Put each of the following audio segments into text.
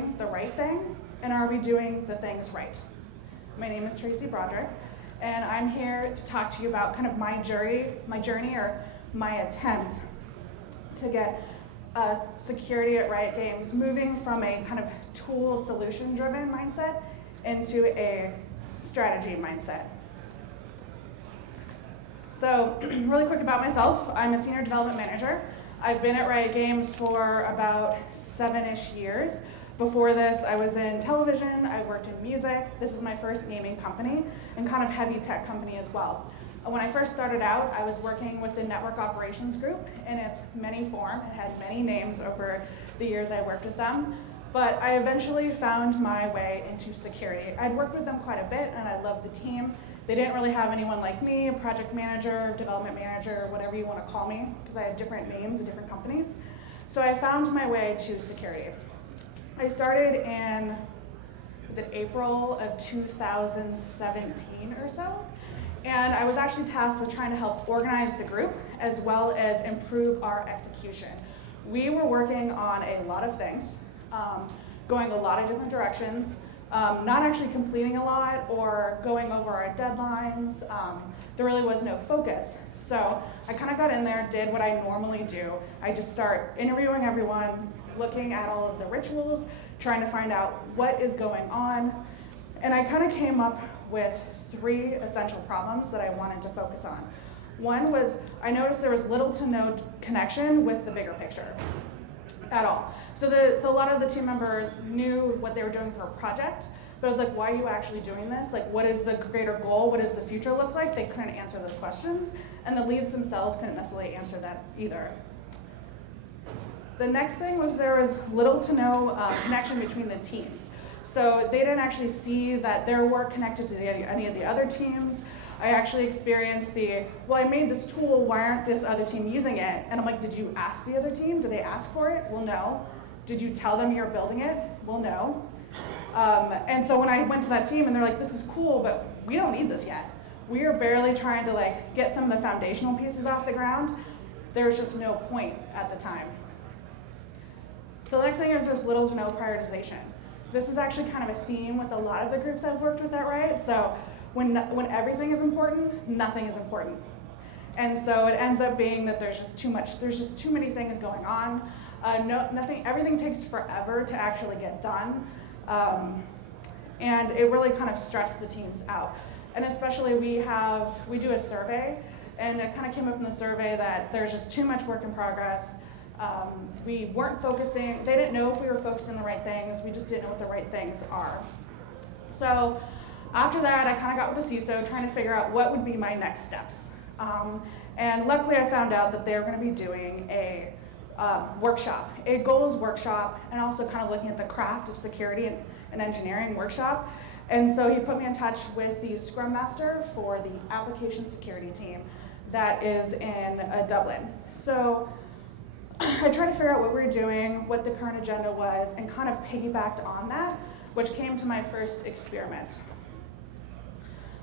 doing the right thing, and are we doing the things right? My name is Tracey Broderick, and I'm here to talk to you about kind of my journey or my attempt to get security at Riot Games moving from a kind of tool solution driven mindset into a strategy mindset. So really quick about myself, I'm a senior development manager. I've been at Riot Games for about 7-ish years. Before this, I was in television, I worked in music. This is my first gaming company and kind of heavy tech company as well. When I first started out, I was working with the network operations group in its many form. It had many names over the years I worked with them. But I eventually found my way into security. I'd worked with them quite a bit and I loved the team. They didn't really have anyone like me, a project manager, development manager, whatever you want to call me, because I had different names at different companies. So I found my way to security. I started in, was it April of 2017 or so? And I was actually tasked with trying to help organize the group as well as improve our execution. We were working on a lot of things, going a lot of different directions, not actually completing a lot or going over our deadlines. There really was no focus. So I kind of got in there, did what I normally do. I just start interviewing everyone, looking at all of the rituals, trying to find out what is going on. And I kind of came up with 3 essential problems that I wanted to focus on. One was I noticed there was little to no connection with the bigger picture at all. So a lot of the team members knew what they were doing for a project, but I was like, why are you actually doing this? Like, what is the greater goal? What does the future look like? They couldn't answer those questions, and the leads themselves couldn't necessarily answer that either. The next thing was there was little to no connection between the teams. So they didn't actually see that their work connected to any of the other teams. I actually experienced well, I made this tool, why aren't this other team using it? And I'm like, did you ask the other team? Did they ask for it? Well, no. Did you tell them you're building it? Well, no. And so when I went to that team and they're like, this is cool, but we don't need this yet. We are barely trying to get some of the foundational pieces off the ground. There's just no point at the time. So the next thing is there's little to no prioritization. This is actually kind of a theme with a lot of the groups I've worked with at Riot. So when everything is important, nothing is important. And so it ends up being that there's just too many things going on. Everything takes forever to actually get done. And it really kind of stressed the teams out. And especially we do a survey, and it kind of came up in the survey that there's just too much work in progress. We weren't focusing, they didn't know if we were focusing on the right things, we just didn't know what the right things are. So after that, I kind of got with the CISO trying to figure out what would be my next steps. And luckily I found out that they were going to be doing a workshop, a goals workshop, and also kind of looking at the craft of security and engineering workshop. And so he put me in touch with the Scrum Master for the application security team that is in Dublin. So I tried to figure out what we were doing, what the current agenda was, and kind of piggybacked on that, which came to my first experiment,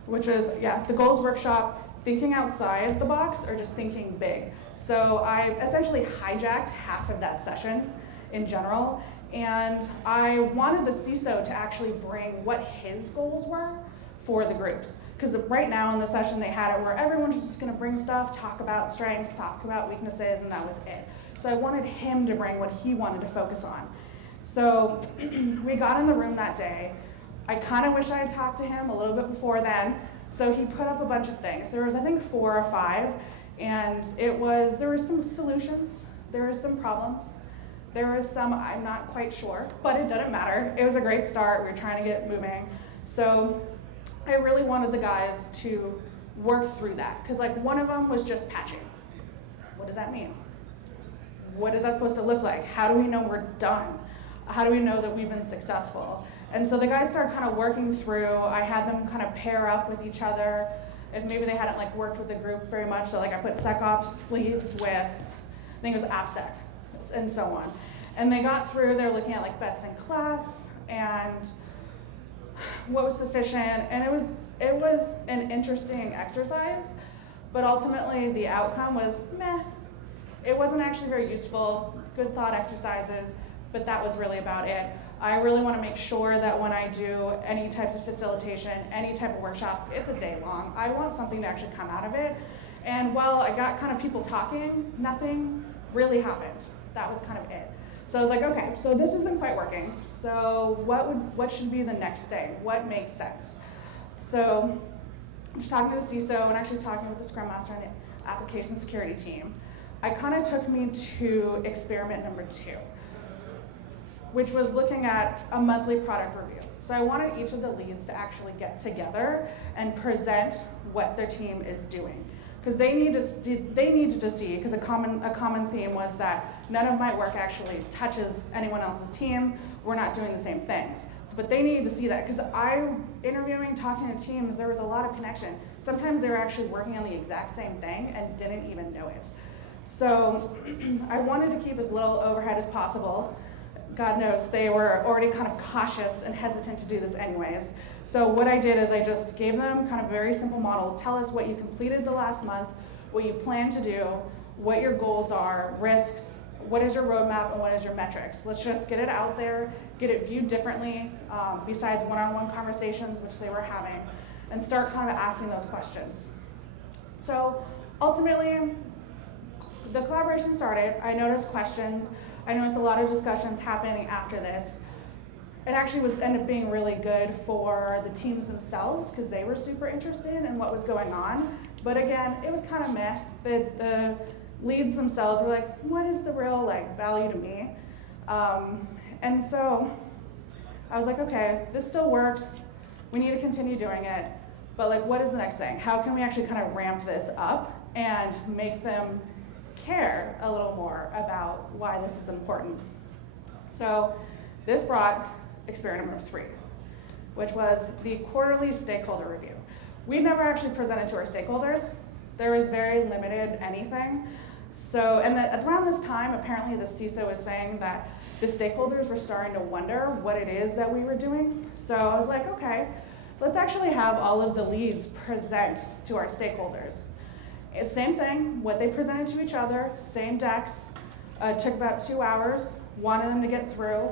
which was, the goals workshop, thinking outside the box or just thinking big. So I essentially hijacked half of that session in general, and I wanted the CISO to actually bring what his goals were for the groups. Because right now in the session they had it where everyone was just going to bring stuff, talk about strengths, talk about weaknesses, and that was it. So I wanted him to bring what he wanted to focus on. So we got in the room that day. I kind of wish I had talked to him a little bit before then. So he put up a bunch of things. There was, I think, 4 or 5. And there were some solutions. There were some problems. There was some I'm not quite sure, but it doesn't matter. It was a great start. We were trying to get moving. So I really wanted the guys to work through that. Because one of them was just patching. What does that mean? What is that supposed to look like? How do we know we're done? How do we know that we've been successful? And so the guys started kind of working through. I had them kind of pair up with each other. If maybe they hadn't worked with the group very much, so I put SecOps leads with, I think it was AppSec, and so on. And they got through, they were looking at best in class and what was sufficient, and it was an interesting exercise, but ultimately the outcome was meh. It wasn't actually very useful, good thought exercises, but that was really about it. I really want to make sure that when I do any types of facilitation, any type of workshops, it's a day long. I want something to actually come out of it. And while I got kind of people talking, nothing really happened. That was kind of it. So I was like, okay, so this isn't quite working. So what should be the next thing? What makes sense? So I was talking to the CISO and actually talking with the Scrum Master and the application security team. It kind of took me to experiment number 2, which was looking at a monthly product review. So I wanted each of the leads to actually get together and present what their team is doing. Because they needed to see, because a common theme was that none of my work actually touches anyone else's team. We're not doing the same things. But they needed to see that, because interviewing, talking to teams, there was a lot of connection. Sometimes they were actually working on the exact same thing and didn't even know it. So I wanted to keep as little overhead as possible. God knows they were already kind of cautious and hesitant to do this anyways. So what I did is I just gave them kind of a very simple model. Tell us what you completed the last month, what you plan to do, what your goals are, risks, what is your roadmap, and what is your metrics. Let's just get it out there, get it viewed differently, besides one-on-one conversations, which they were having, and start kind of asking those questions. So ultimately, the collaboration started. I noticed questions. I noticed a lot of discussions happening after this. It actually ended up being really good for the teams themselves because they were super interested in what was going on. But again, it was kind of meh. The leads themselves were like, what is the real value to me? And so I was like, okay, this still works. We need to continue doing it. But what is the next thing? How can we actually kind of ramp this up and make them care a little more about why this is important? So this brought experiment number 3, which was the quarterly stakeholder review. We never actually presented to our stakeholders. There was very limited anything. So, and around this time, apparently the CISO was saying that the stakeholders were starting to wonder what it is that we were doing. So I was like, okay, let's actually have all of the leads present to our stakeholders. Same thing, what they presented to each other, same decks. Took about 2 hours, wanted them to get through.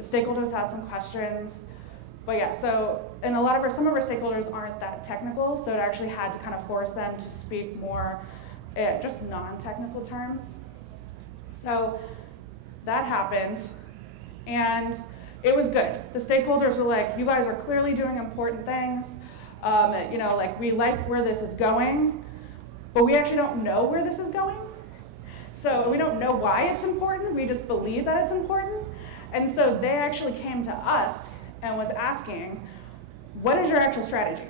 Stakeholders had some questions. But yeah, so, and some of our stakeholders aren't that technical, so it actually had to kind of force them to speak more just non-technical terms. So that happened, and it was good. The stakeholders were like, you guys are clearly doing important things. We like where this is going, but we actually don't know where this is going. So we don't know why it's important, we just believe that it's important. And so they actually came to us and was asking, what is your actual strategy?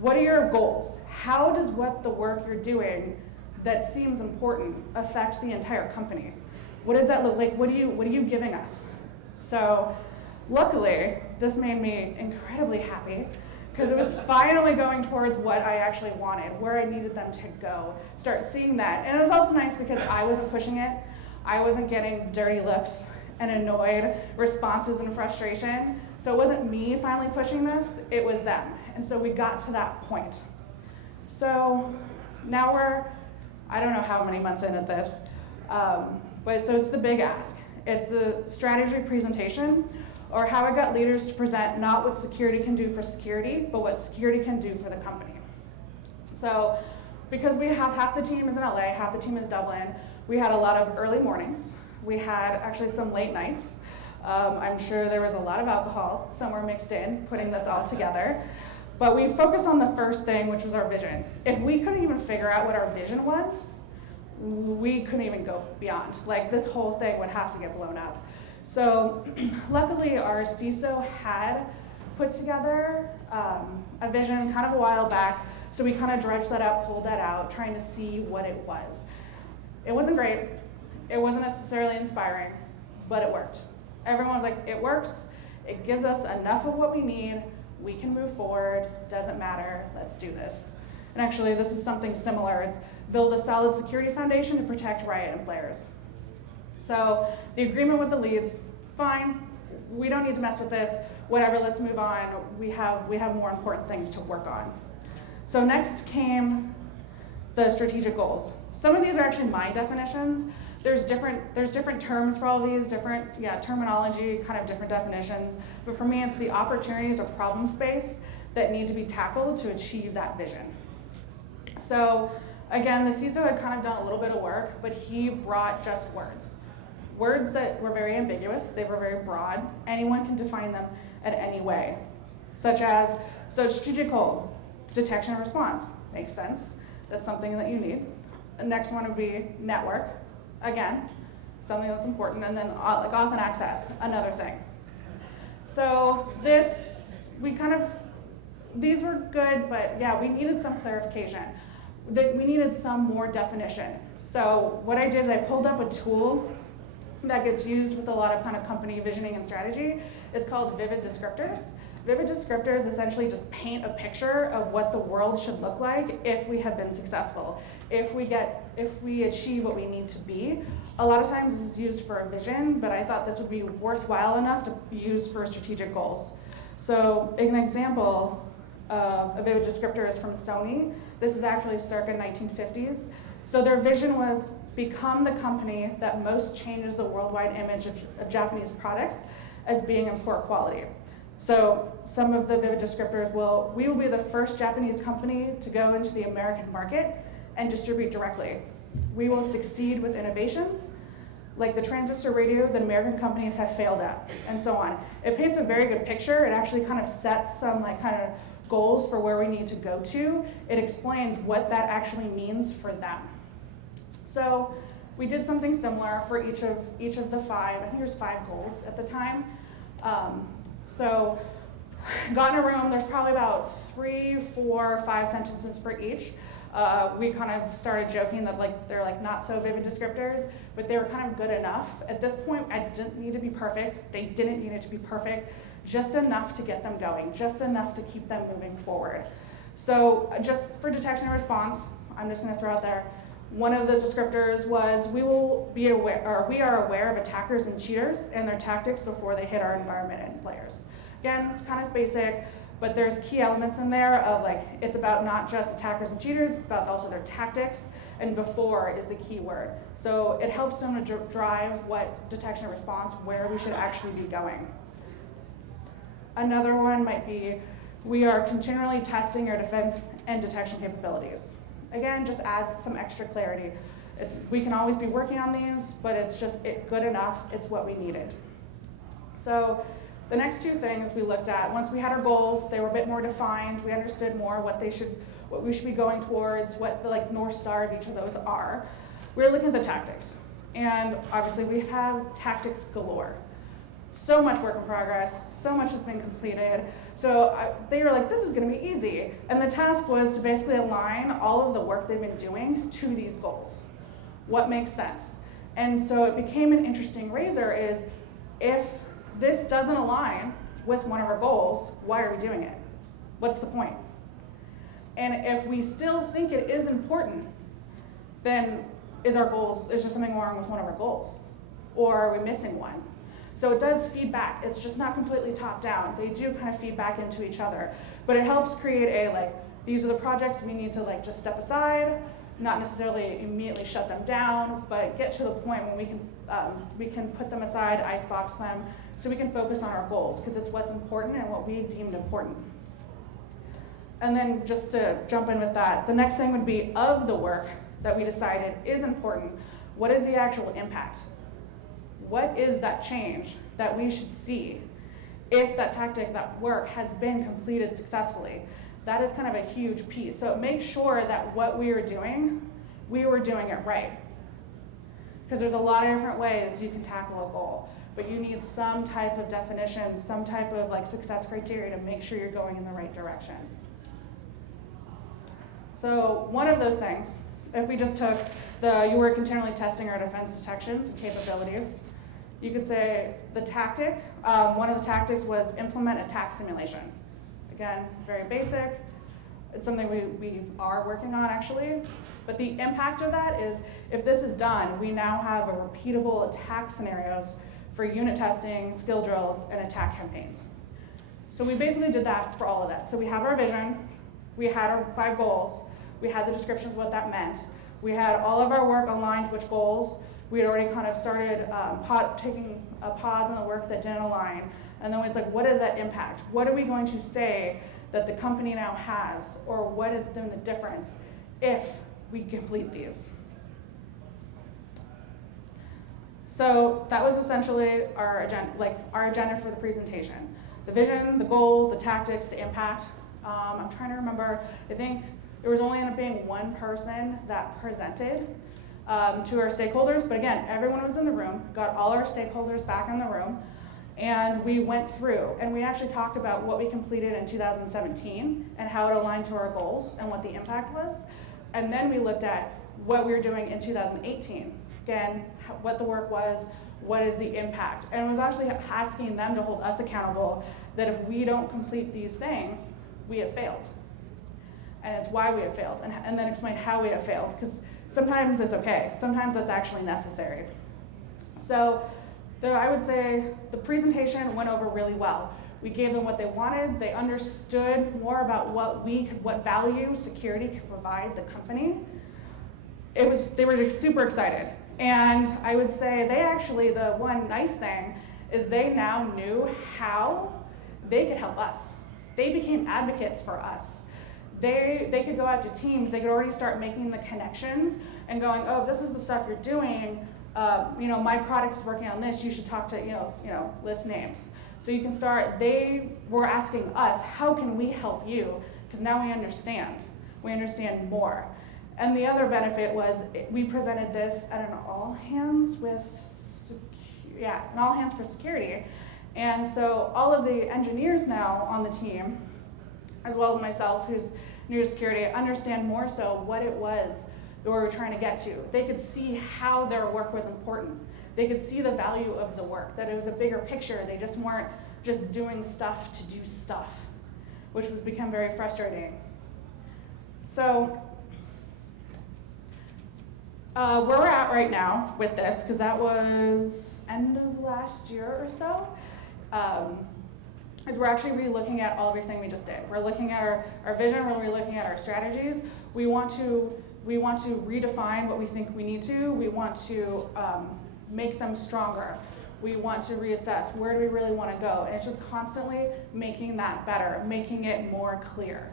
What are your goals? How does the work you're doing that seems important affect the entire company? What does that look like? What are you giving us? So luckily, this made me incredibly happy because it was finally going towards what I actually wanted, where I needed them to go, start seeing that. And it was also nice because I wasn't pushing it. I wasn't getting dirty looks and annoyed responses and frustration. So it wasn't me finally pushing this, it was them. And so we got to that point. So now I don't know how many months in at this, but so it's the big ask. It's the strategy presentation, or how I got leaders to present not what security can do for security, but what security can do for the company. So because we have half the team is in LA, half the team is Dublin, we had a lot of early mornings. We had actually some late nights. I'm sure there was a lot of alcohol somewhere mixed in, putting this all together. But we focused on the first thing, which was our vision. If we couldn't even figure out what our vision was, we couldn't even go beyond. This whole thing would have to get blown up. So luckily, our CISO had put together a vision kind of a while back. So we kind of dredged that up, pulled that out, trying to see what it was. It wasn't great. It wasn't necessarily inspiring, but it worked. Everyone was like, it works. It gives us enough of what we need. We can move forward. Doesn't matter. Let's do this. And actually, this is something similar. It's build a solid security foundation to protect Riot and players. So the agreement with the leads, fine. We don't need to mess with this. Whatever, let's move on. We have more important things to work on. So next came the strategic goals. Some of these are actually my definitions, There's different terms for all these, different terminology, kind of different definitions. But for me, it's the opportunities or problem space that need to be tackled to achieve that vision. So again, the CISO had kind of done a little bit of work, but he brought just words. Words that were very ambiguous, they were very broad. Anyone can define them in any way, such as, so strategic goal, detection and response, makes sense. That's something that you need. The next one would be network, again, something that's important, and then like auth and access, another thing. So these were good, but yeah, we needed some clarification. We needed some more definition. So what I did is I pulled up a tool that gets used with a lot of kind of company visioning and strategy. It's called Vivid Descriptors. Vivid descriptors essentially just paint a picture of what the world should look like if we have been successful, if we achieve what we need to be. A lot of times this is used for a vision, but I thought this would be worthwhile enough to use for strategic goals. So an example of a vivid descriptor is from Sony. This is actually circa 1950s. So their vision was become the company that most changes the worldwide image of Japanese products as being in poor quality. So some of the vivid descriptors we will be the first Japanese company to go into the American market and distribute directly. We will succeed with innovations like the transistor radio that American companies have failed at, and so on. It paints a very good picture. It actually kind of sets some kind of goals for where we need to go to. It explains what that actually means for them. So we did something similar for each of the 5. I think there's 5 goals at the time. So got in a room, there's probably about 3, 4, 5 sentences for each. We kind of started joking that they're not so vivid descriptors, but they were kind of good enough. At this point, I didn't need to be perfect. They didn't need it to be perfect, just enough to get them going, just enough to keep them moving forward. So just for detection and response, I'm just gonna throw out there, one of the descriptors was we are aware of attackers and cheaters and their tactics before they hit our environment and players. Again, it's kind of basic, but there's key elements in there of it's about not just attackers and cheaters, it's about also their tactics, and before is the key word. So it helps them to drive what detection and response, where we should actually be going. Another one might be, we are continually testing our defense and detection capabilities. Again, just adds some extra clarity. We can always be working on these, but it's just good enough, it's what we needed. So the next 2 things we looked at, once we had our goals, they were a bit more defined, we understood more what we should be going towards, what the North Star of each of those are. We were looking at the tactics. And obviously we have tactics galore. So much work in progress, so much has been completed. So they were like, this is gonna be easy. And the task was to basically align all of the work they've been doing to these goals. What makes sense? And so it became an interesting razor is, if this doesn't align with one of our goals, why are we doing it? What's the point? And if we still think it is important, then is there something wrong with one of our goals? Or are we missing one? So it does feedback. It's just not completely top down. They do kind of feed back into each other. But it helps create these are the projects we need to just step aside, not necessarily immediately shut them down, but get to the point when we can put them aside, icebox them, so we can focus on our goals, because it's what's important and what we deemed important. And then just to jump in with that, the next thing would be, of the work that we decided is important, what is the actual impact? What is that change that we should see if that tactic, that work has been completed successfully? That is kind of a huge piece. So make sure that what we were doing it right. Because there's a lot of different ways you can tackle a goal, but you need some type of definition, some type of success criteria to make sure you're going in the right direction. So one of those things, if we just took you were continually testing our defense detections and capabilities, you could say the tactic, one of the tactics was implement attack simulation. Again, very basic. It's something we are working on actually. But the impact of that is, if this is done, we now have a repeatable attack scenarios for unit testing, skill drills, and attack campaigns. So we basically did that for all of that. So we have our vision, we had our 5 goals, we had the descriptions of what that meant, we had all of our work aligned to which goals, We had already kind of started taking a pause on the work that didn't align. And then it's like, what is that impact? What are we going to say that the company now has, or what is then the difference if we complete these? So that was essentially our agenda for the presentation. The vision, the goals, the tactics, the impact. I'm trying to remember, I think there was only ended up being one person that presented to our stakeholders, but again, everyone was in the room, got all our stakeholders back in the room, and we went through, and we actually talked about what we completed in 2017 and how it aligned to our goals and what the impact was. And then we looked at what we were doing in 2018. Again, what the work was, what is the impact? And it was actually asking them to hold us accountable that if we don't complete these things, we have failed. And it's why we have failed, and then explain how we have failed, because sometimes it's okay, sometimes it's actually necessary. So I would say the presentation went over really well. We gave them what they wanted, they understood more about what value security could provide the company. They were just super excited. And I would say the one nice thing is they now knew how they could help us. They became advocates for us. They could go out to teams, they could already start making the connections and going, oh, this is the stuff you're doing, my product is working on this, you should talk to, list names. So you can start, they were asking us, how can we help you? Because now we understand more. And the other benefit was we presented this at an all hands for security. And so all of the engineers now on the team, as well as myself, who's new to security, understand more so what it was that we were trying to get to. They could see how their work was important. They could see the value of the work, that it was a bigger picture. They just weren't just doing stuff to do stuff, which was become very frustrating. So where we're at right now with this, because that was end of last year or so, is we're actually re-looking at everything we just did. We're looking at our vision, we're looking at our strategies. We want to redefine what we think we need to. We want to make them stronger. We want to reassess, where do we really want to go? And it's just constantly making that better, making it more clear.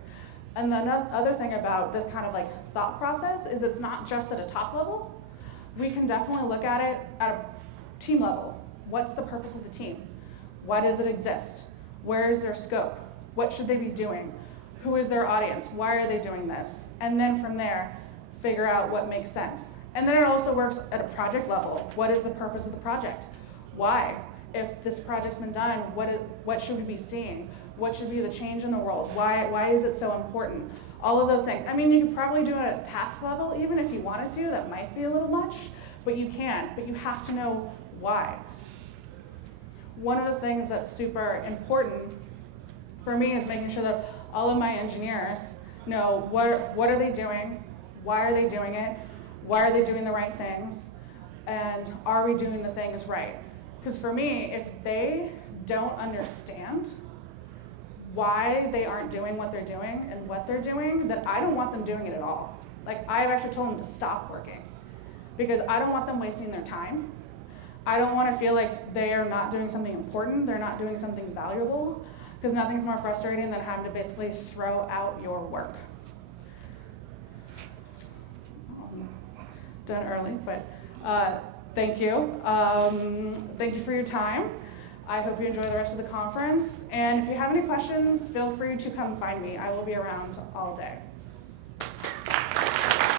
And the other thing about this kind of thought process is it's not just at a top level. We can definitely look at it at a team level. What's the purpose of the team? Why does it exist? Where is their scope? What should they be doing? Who is their audience? Why are they doing this? And then from there, figure out what makes sense. And then it also works at a project level. What is the purpose of the project? Why? If this project's been done, what should we be seeing? What should be the change in the world? Why is it so important? All of those things. I mean, you could probably do it at a task level, even if you wanted to. That might be a little much, but you can. But you have to know why. One of the things that's super important for me is making sure that all of my engineers know what are they doing, why are they doing it, why are they doing the right things, and are we doing the things right? Because for me, if they don't understand why they aren't doing what they're doing and what they're doing, then I don't want them doing it at all. I've actually told them to stop working because I don't want them wasting their time. I don't want to feel like they are not doing something important, they're not doing something valuable, because nothing's more frustrating than having to basically throw out your work. Done early, but thank you. Thank you for your time. I hope you enjoy the rest of the conference. And if you have any questions, feel free to come find me. I will be around all day.